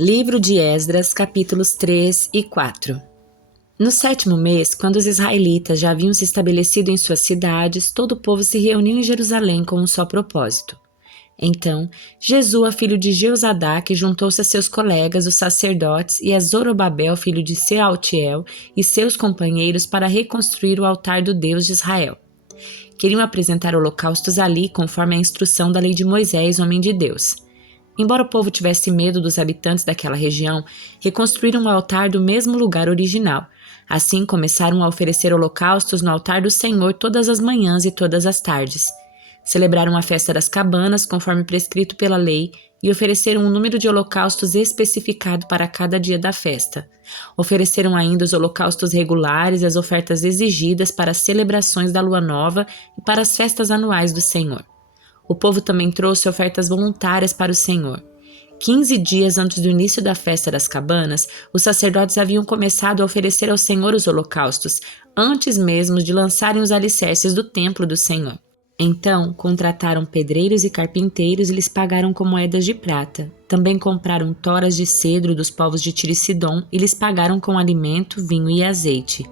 Livro de Esdras, capítulos 3 e 4. No 7º mês, quando os israelitas já haviam se estabelecido em suas cidades, todo o povo se reuniu em Jerusalém com um só propósito. Então, Jesua, filho de Jeozadaque, juntou-se a seus colegas, os sacerdotes, e a Zorobabel, filho de Sealtiel, e seus companheiros para reconstruir o altar do Deus de Israel. Queriam apresentar holocaustos ali, conforme a instrução da lei de Moisés, homem de Deus. Embora o povo tivesse medo dos habitantes daquela região, reconstruíram o altar do mesmo lugar original. Assim, começaram a oferecer holocaustos no altar do Senhor todas as manhãs e todas as tardes. Celebraram a festa das cabanas, conforme prescrito pela lei, e ofereceram um número de holocaustos especificado para cada dia da festa. Ofereceram ainda os holocaustos regulares e as ofertas exigidas para as celebrações da lua nova e para as festas anuais do Senhor. O povo também trouxe ofertas voluntárias para o Senhor. 15 dias antes do início da festa das cabanas, os sacerdotes haviam começado a oferecer ao Senhor os holocaustos, antes mesmo de lançarem os alicerces do templo do Senhor. Então, contrataram pedreiros e carpinteiros e lhes pagaram com moedas de prata. Também compraram toras de cedro dos povos de Tiro e Sidom e lhes pagaram com alimento, vinho e azeite.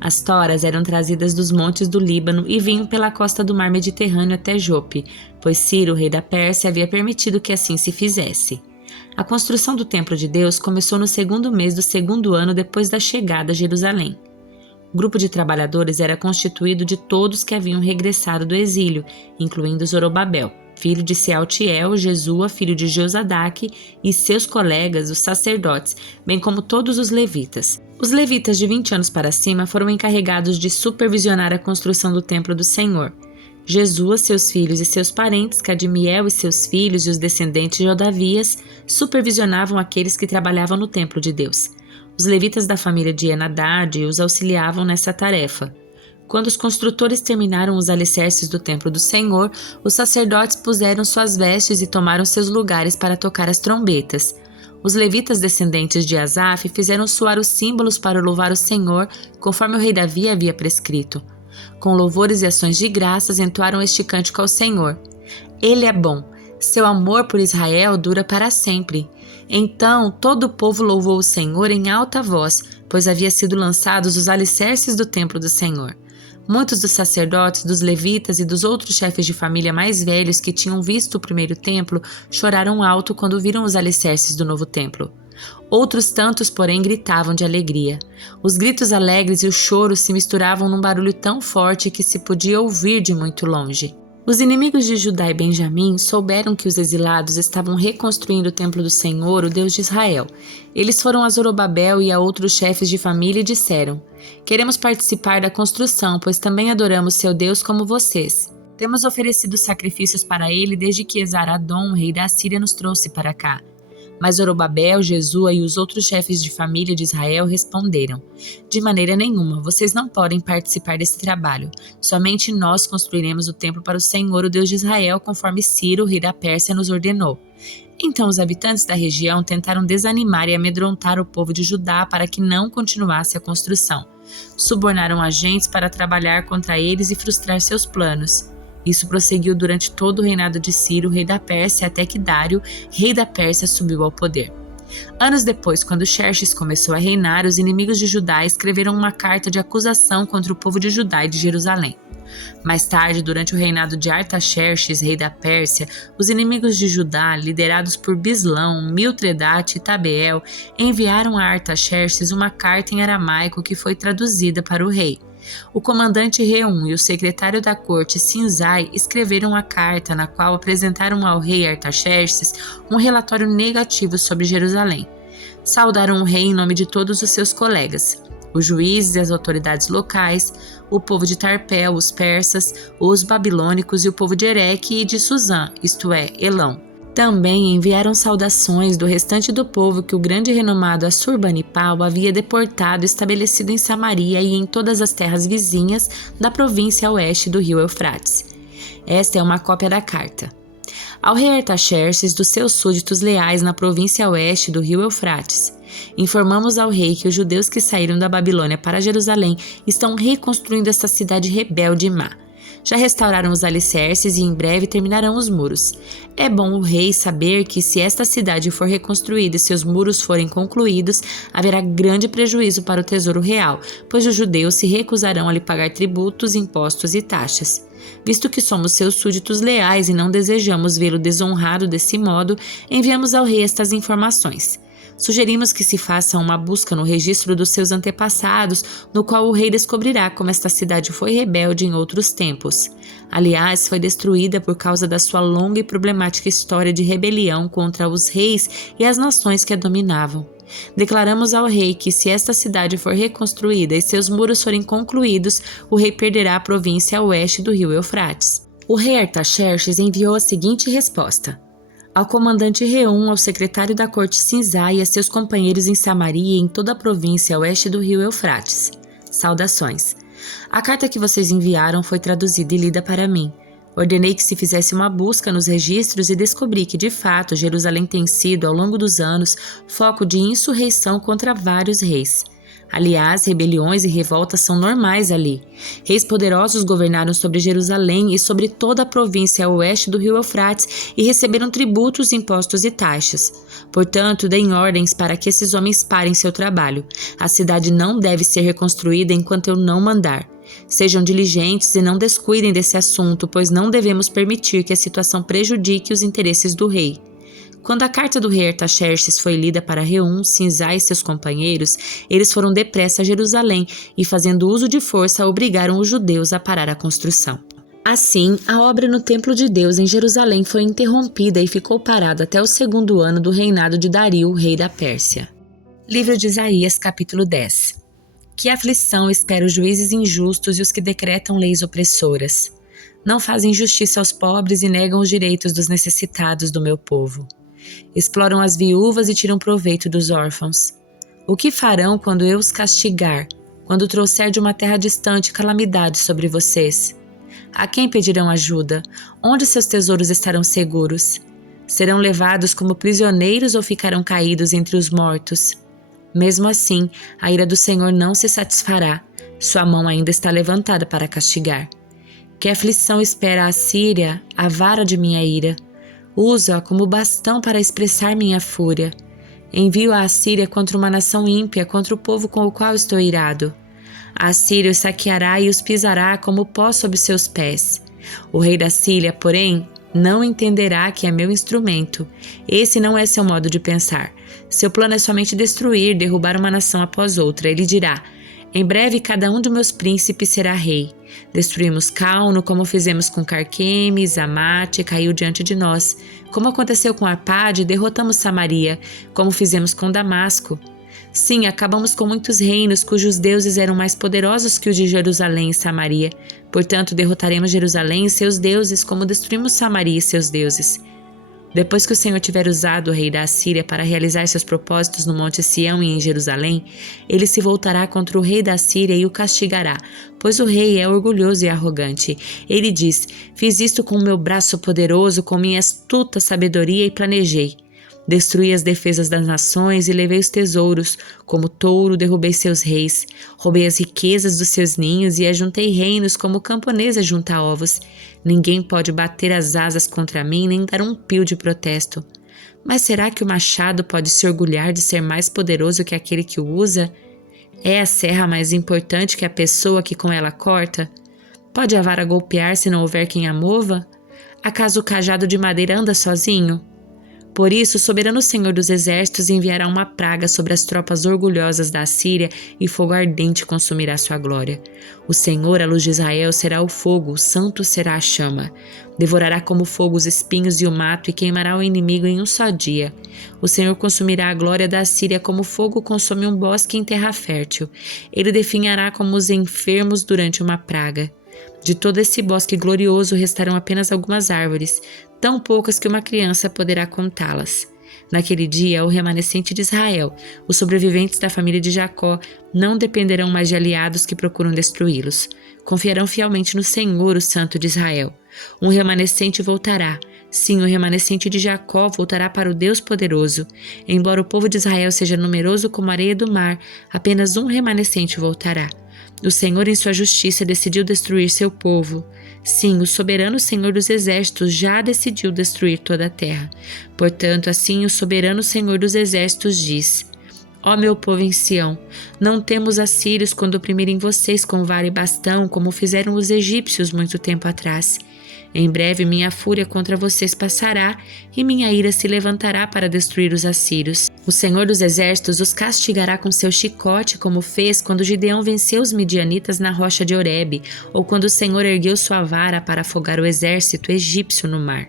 As toras eram trazidas dos montes do Líbano e vinham pela costa do mar Mediterrâneo até Jope, pois Ciro, rei da Pérsia, havia permitido que assim se fizesse. A construção do templo de Deus começou no 2º mês do 2º ano depois da chegada a Jerusalém. O grupo de trabalhadores era constituído de todos que haviam regressado do exílio, incluindo Zorobabel, filho de Sealtiel, Jesua, filho de Jeozadaque, e seus colegas, os sacerdotes, bem como todos os levitas. Os levitas de 20 anos para cima foram encarregados de supervisionar a construção do templo do Senhor. Jesua, seus filhos e seus parentes, Cadmiel e seus filhos e os descendentes de Odavias, supervisionavam aqueles que trabalhavam no templo de Deus. Os levitas da família de Henadad os auxiliavam nessa tarefa. Quando os construtores terminaram os alicerces do templo do Senhor, os sacerdotes puseram suas vestes e tomaram seus lugares para tocar as trombetas. Os levitas descendentes de Asaf fizeram soar os símbolos para louvar o Senhor, conforme o rei Davi havia prescrito. Com louvores e ações de graças entoaram este cântico ao Senhor. Ele é bom, seu amor por Israel dura para sempre. Então todo o povo louvou o Senhor em alta voz, pois havia sido lançados os alicerces do templo do Senhor. Muitos dos sacerdotes, dos levitas e dos outros chefes de família mais velhos que tinham visto o primeiro templo choraram alto quando viram os alicerces do novo templo. Outros tantos, porém, gritavam de alegria. Os gritos alegres e o choro se misturavam num barulho tão forte que se podia ouvir de muito longe. Os inimigos de Judá e Benjamim souberam que os exilados estavam reconstruindo o templo do Senhor, o Deus de Israel. Eles foram a Zorobabel e a outros chefes de família e disseram: "Queremos participar da construção, pois também adoramos seu Deus como vocês. Temos oferecido sacrifícios para ele desde que Esar-Adom, rei da Síria, nos trouxe para cá." Mas Zorobabel, Jesua e os outros chefes de família de Israel responderam: "De maneira nenhuma, vocês não podem participar desse trabalho. Somente nós construiremos o templo para o Senhor, o Deus de Israel, conforme Ciro, rei da Pérsia, nos ordenou." Então os habitantes da região tentaram desanimar e amedrontar o povo de Judá para que não continuasse a construção. Subornaram agentes para trabalhar contra eles e frustrar seus planos. Isso prosseguiu durante todo o reinado de Ciro, rei da Pérsia, até que Dário, rei da Pérsia, subiu ao poder. Anos depois, quando Xerxes começou a reinar, os inimigos de Judá escreveram uma carta de acusação contra o povo de Judá e de Jerusalém. Mais tarde, durante o reinado de Artaxerxes, rei da Pérsia, os inimigos de Judá, liderados por Bislão, Mitredate e Tabeel, enviaram a Artaxerxes uma carta em aramaico que foi traduzida para o rei. O comandante Reum e o secretário da corte Sinzai escreveram a carta na qual apresentaram ao rei Artaxerxes um relatório negativo sobre Jerusalém. Saudaram o rei em nome de todos os seus colegas, os juízes e as autoridades locais, o povo de Tarpel, os persas, os babilônicos e o povo de Ereque e de Suzã, isto é, Elão. Também enviaram saudações do restante do povo que o grande e renomado Assurbanipal havia deportado e estabelecido em Samaria e em todas as terras vizinhas da província a oeste do rio Eufrates. Esta é uma cópia da carta. Ao rei Artaxerxes, dos seus súditos leais na província a oeste do rio Eufrates, informamos ao rei que os judeus que saíram da Babilônia para Jerusalém estão reconstruindo esta cidade rebelde e má. Já restauraram os alicerces e em breve terminarão os muros. É bom o rei saber que se esta cidade for reconstruída e seus muros forem concluídos, haverá grande prejuízo para o tesouro real, pois os judeus se recusarão a lhe pagar tributos, impostos e taxas. Visto que somos seus súditos leais e não desejamos vê-lo desonrado desse modo, enviamos ao rei estas informações. Sugerimos que se faça uma busca no registro dos seus antepassados, no qual o rei descobrirá como esta cidade foi rebelde em outros tempos. Aliás, foi destruída por causa da sua longa e problemática história de rebelião contra os reis e as nações que a dominavam. Declaramos ao rei que, se esta cidade for reconstruída e seus muros forem concluídos, o rei perderá a província a oeste do rio Eufrates. O rei Artaxerxes enviou a seguinte resposta: ao comandante Reum, ao secretário da corte Sinzai e a seus companheiros em Samaria e em toda a província a oeste do rio Eufrates. Saudações. A carta que vocês enviaram foi traduzida e lida para mim. Ordenei que se fizesse uma busca nos registros e descobri que, de fato, Jerusalém tem sido, ao longo dos anos, foco de insurreição contra vários reis. Aliás, rebeliões e revoltas são normais ali. Reis poderosos governaram sobre Jerusalém e sobre toda a província a oeste do rio Eufrates e receberam tributos, impostos e taxas. Portanto, deem ordens para que esses homens parem seu trabalho. A cidade não deve ser reconstruída enquanto eu não mandar. Sejam diligentes e não descuidem desse assunto, pois não devemos permitir que a situação prejudique os interesses do rei. Quando a carta do rei Artaxerxes foi lida para Reum, Sinzai e seus companheiros, eles foram depressa a Jerusalém e, fazendo uso de força, obrigaram os judeus a parar a construção. Assim, a obra no Templo de Deus em Jerusalém foi interrompida e ficou parada até o 2º ano do reinado de Dario, rei da Pérsia. Livro de Isaías, capítulo 10. Que aflição espera os juízes injustos e os que decretam leis opressoras. Não fazem justiça aos pobres e negam os direitos dos necessitados do meu povo. Exploram as viúvas e tiram proveito dos órfãos. O que farão quando eu os castigar, quando trouxer de uma terra distante calamidade sobre vocês? A quem pedirão ajuda? Onde seus tesouros estarão seguros? Serão levados como prisioneiros ou ficarão caídos entre os mortos? Mesmo assim, a ira do Senhor não se satisfará. Sua mão ainda está levantada para castigar. Que aflição espera a Síria, a vara de minha ira? Uso-a como bastão para expressar minha fúria. Envio a Assíria contra uma nação ímpia, contra o povo com o qual estou irado. A Assíria os saqueará e os pisará como pó sob seus pés. O rei da Síria, porém, não entenderá que é meu instrumento. Esse não é seu modo de pensar. Seu plano é somente destruir, derrubar uma nação após outra. Ele dirá: em breve cada um de meus príncipes será rei. Destruímos Calno, como fizemos com Carquemes, Amate caiu diante de nós. Como aconteceu com Arpade, derrotamos Samaria, como fizemos com Damasco. Sim, acabamos com muitos reinos cujos deuses eram mais poderosos que os de Jerusalém e Samaria. Portanto, derrotaremos Jerusalém e seus deuses, como destruímos Samaria e seus deuses. Depois que o Senhor tiver usado o rei da Assíria para realizar seus propósitos no Monte Sião e em Jerusalém, ele se voltará contra o rei da Assíria e o castigará, pois o rei é orgulhoso e arrogante. Ele diz: fiz isto com o meu braço poderoso, com minha astuta sabedoria e planejei. Destruí as defesas das nações e levei os tesouros. Como touro, derrubei seus reis. Roubei as riquezas dos seus ninhos e ajuntei reinos como camponesa junta ovos. Ninguém pode bater as asas contra mim nem dar um pio de protesto. Mas será que o machado pode se orgulhar de ser mais poderoso que aquele que o usa? É a serra mais importante que a pessoa que com ela corta? Pode a vara golpear se não houver quem a mova? Acaso o cajado de madeira anda sozinho? Por isso, o soberano Senhor dos Exércitos enviará uma praga sobre as tropas orgulhosas da Assíria e fogo ardente consumirá sua glória. O Senhor, a luz de Israel, será o fogo, o santo será a chama. Devorará como fogo os espinhos e o mato e queimará o inimigo em um só dia. O Senhor consumirá a glória da Assíria como fogo consome um bosque em terra fértil. Ele definhará como os enfermos durante uma praga. De todo esse bosque glorioso restarão apenas algumas árvores, tão poucas que uma criança poderá contá-las. Naquele dia, o remanescente de Israel, os sobreviventes da família de Jacó, não dependerão mais de aliados que procuram destruí-los. Confiarão fielmente no Senhor, o Santo de Israel. Um remanescente voltará. Sim, o remanescente de Jacó voltará para o Deus poderoso. Embora o povo de Israel seja numeroso como a areia do mar, apenas um remanescente voltará. O Senhor, em sua justiça, decidiu destruir seu povo. Sim, o soberano Senhor dos Exércitos já decidiu destruir toda a terra. Portanto, assim o soberano Senhor dos Exércitos diz: Ó meu povo em Sião, não temos assírios quando oprimirem vocês com vara e bastão, como fizeram os egípcios muito tempo atrás. Em breve minha fúria contra vocês passará e minha ira se levantará para destruir os assírios. O Senhor dos Exércitos os castigará com seu chicote, como fez quando Gideão venceu os midianitas na rocha de Horebe, ou quando o Senhor ergueu sua vara para afogar o exército egípcio no mar.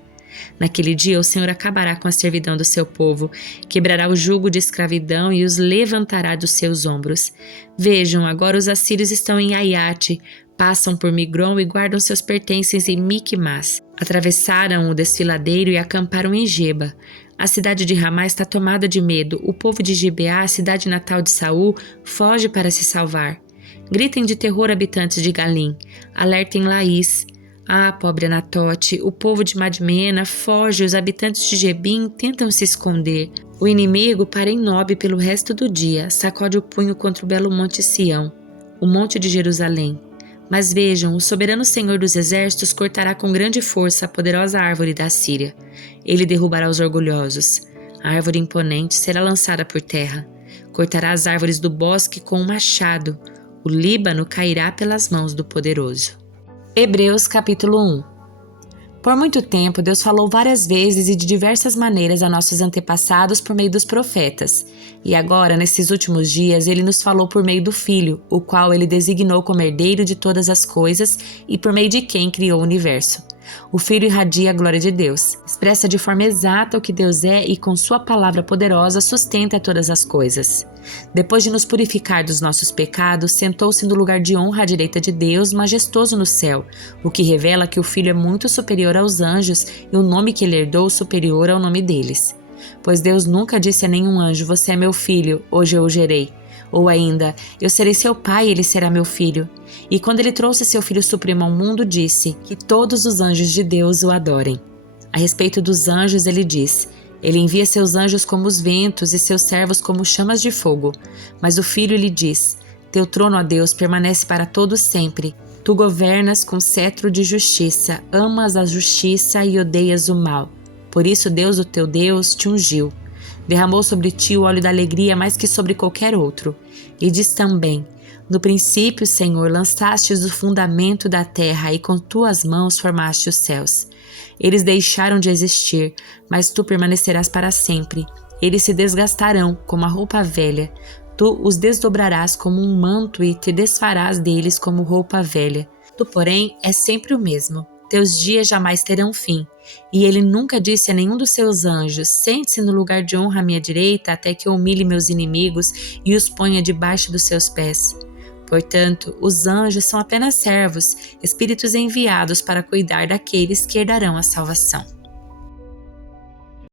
Naquele dia o Senhor acabará com a servidão do seu povo, quebrará o jugo de escravidão e os levantará dos seus ombros. Vejam, agora os assírios estão em Aiate, passam por Migron e guardam seus pertences em Micmas. Atravessaram o desfiladeiro e acamparam em Geba. A cidade de Ramá está tomada de medo. O povo de Gibeá, a cidade natal de Saul, foge para se salvar. Gritem de terror, habitantes de Galim. Alertem Laís. Ah, pobre Anatote, o povo de Madmena foge, os habitantes de Gebim tentam se esconder. O inimigo para em Nob pelo resto do dia, sacode o punho contra o belo monte Sião, o monte de Jerusalém. Mas vejam, o soberano Senhor dos Exércitos cortará com grande força a poderosa árvore da Síria. Ele derrubará os orgulhosos. A árvore imponente será lançada por terra. Cortará as árvores do bosque com um machado. O Líbano cairá pelas mãos do poderoso. Hebreus capítulo 1. Por muito tempo, Deus falou várias vezes e de diversas maneiras a nossos antepassados por meio dos profetas. E agora, nesses últimos dias, Ele nos falou por meio do Filho, o qual Ele designou como herdeiro de todas as coisas e por meio de quem criou o universo. O Filho irradia a glória de Deus, expressa de forma exata o que Deus é e com sua palavra poderosa sustenta todas as coisas. Depois de nos purificar dos nossos pecados, sentou-se no lugar de honra à direita de Deus, majestoso no céu, o que revela que o Filho é muito superior aos anjos e o nome que ele herdou superior ao nome deles. Pois Deus nunca disse a nenhum anjo: você é meu filho, hoje eu o gerei. Ou ainda, eu serei seu pai e ele será meu filho. E quando ele trouxe seu Filho Supremo ao mundo, disse que todos os anjos de Deus o adorem. A respeito dos anjos, ele diz: ele envia seus anjos como os ventos e seus servos como chamas de fogo. Mas o Filho lhe diz: teu trono, ó Deus, permanece para todos sempre. Tu governas com cetro de justiça, amas a justiça e odeias o mal. Por isso Deus, o teu Deus, te ungiu. Derramou sobre ti o óleo da alegria mais que sobre qualquer outro. E diz também: no princípio, Senhor, lançastes o fundamento da terra e com tuas mãos formaste os céus. Eles deixaram de existir, mas tu permanecerás para sempre. Eles se desgastarão como a roupa velha. Tu os desdobrarás como um manto e te desfarás deles como roupa velha. Tu, porém, és sempre o mesmo. Teus dias jamais terão fim. E ele nunca disse a nenhum dos seus anjos: sente-se no lugar de honra à minha direita, até que eu humilhe meus inimigos e os ponha debaixo dos seus pés. Portanto, os anjos são apenas servos, espíritos enviados para cuidar daqueles que herdarão a salvação.